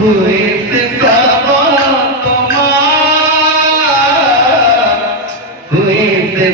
हुए से सावा हुए से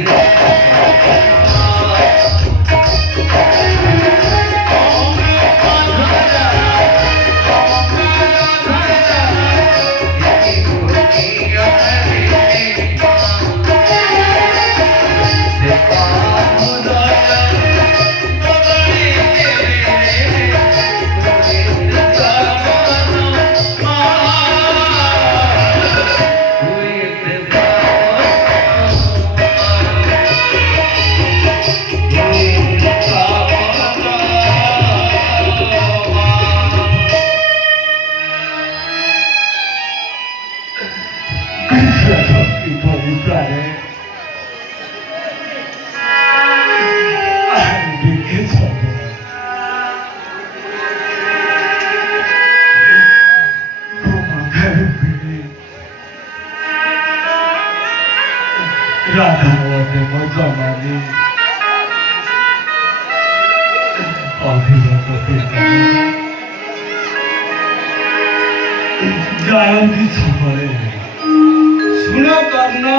शुण कर्ण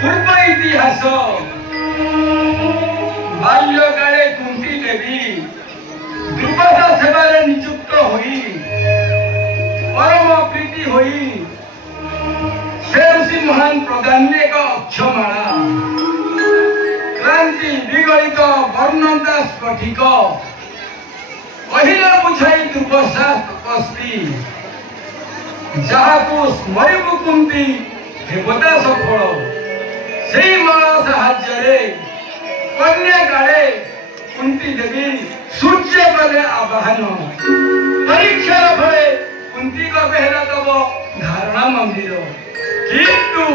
पूर्व इतिहास बाल्यकाले कुंती देवी द्रुपद सेवारे नियुक्त होई परम प्रीति होई से ऋषि महान प्रधान एक अक्षमाला क्रांति विगलित वर्णनता स्फटिक पहिले बुझाई दुर्दशा तपस्वी जहाकू स्मरिबु कुंती देवता सफल से माला साहाଯ୍ୟରେ कन्या काले कुंती देवी सूर्य कले आवाहन परीक्षा फले कुंती गर्भे हेला तब धारणा मंदिर किंतु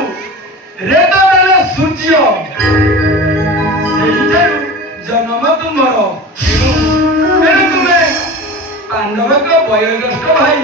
रेत बेले सूर्य सेठारु जन्म तुमर तेणु तुमे पांडव का वयोज्येष्ठ भाई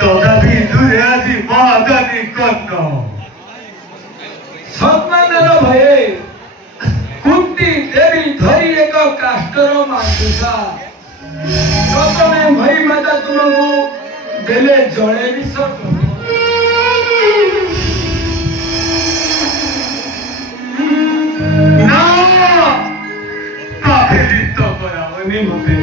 तथापि दूरे আজি महादानी कर्ण सम्मानर भये कुंती देवी धरी एक काष्टर मांडुसा प्रथमे भई माता तुमको देले जड़े विसर्जन ना काफेरी तो करावनी मते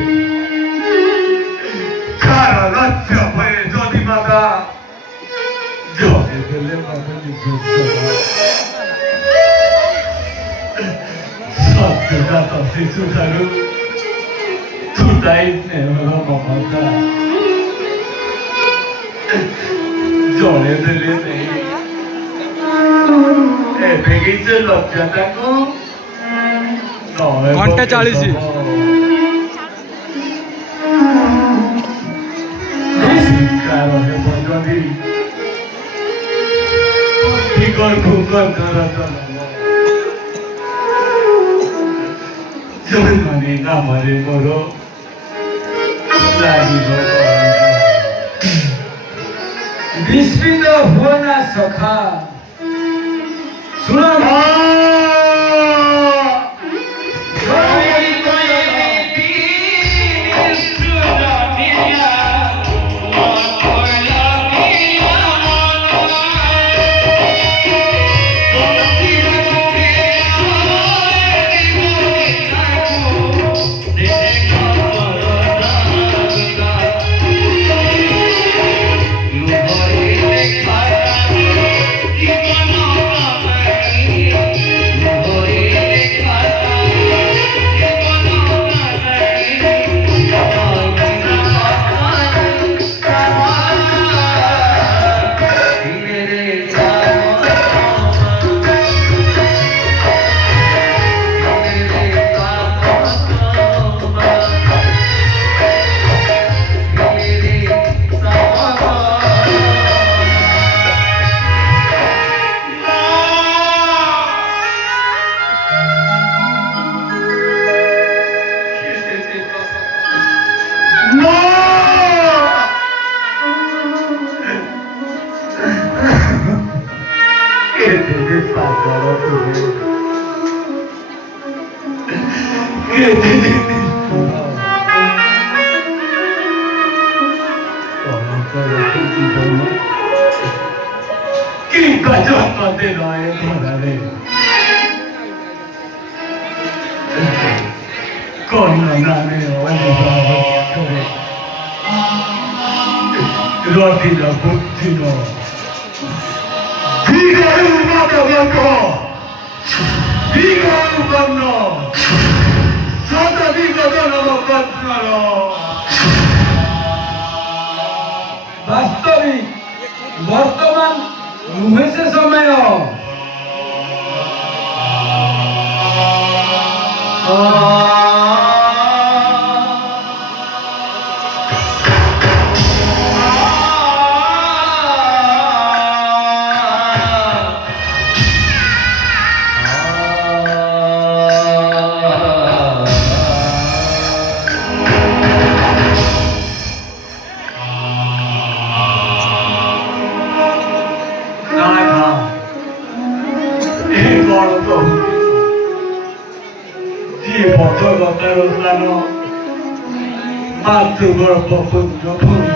कारण लक्ष्य भये जदि माता जड़े देले माता सत्यजात शिशुठारु तुटाई स्नेहर ममता जड़े देले नहीं ଏବେ କିଛି ଲଜ୍ଜାଟାକୁ 1:40 ଶିକାର ହେବ ଯଦି ଠିକ ଭୂକ ଧର ଜନନୀ ନାମରେ ମୋର ଲାଗିବ ବିସ୍ମିତ ହୁଅ ନା ସଖା, ଶୁଣ Rodina Puttino Viga Umaganko Viga Umanno Sada Viga Ganamapatnaro ବାସ୍ତବିକ ବର୍ତ୍ତମାନ ନୁହେଁ ସେ ସମୟ। 마트걸 벗은 여풍이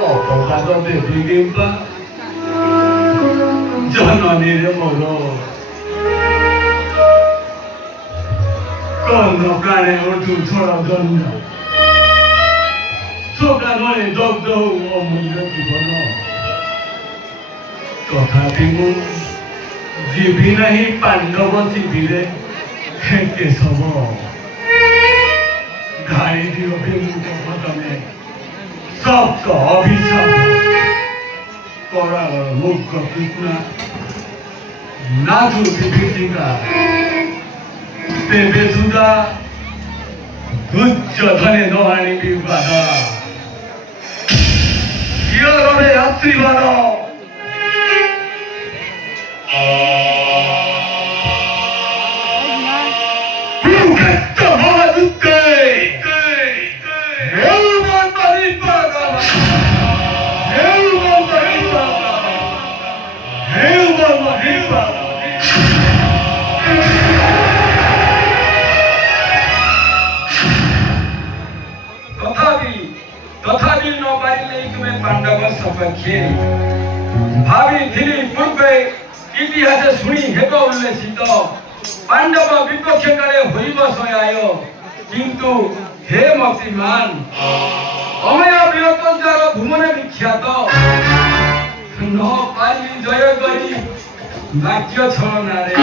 어퍼가서 내비긴바 전원이를 모로 건너간에 어두 돌아던다 소간원에 덕더욱 어문여 집어넣어 তথাপিও জীবি নাহি পাণ্ডৱ শিবিৰে কেশৱ ধাৰি দি অভিমুখ পদমে সপ্ত অভিশাপ কৰালৰ মুখ কৃষ্ণ নাথু বিভীষিকা তেবে সুদা দুর্যোধনে নহানি বিবাদ ইয়রে আশীর্বাদ তথাপি নপারিলে তুমি পাণ্ডব সপক্ষে ভাবিଥିଲି পূর্বে ইতিহাসে শুনি হেব উল্লেখিত পাণ্ডব বিপক্ষে কালে হইব সহায় কিন্তু হে মতিমান অময় বীরতঞ্জার ভুমনে বিখ্যাত ন পারি জয় করি বাক্য ছলনারে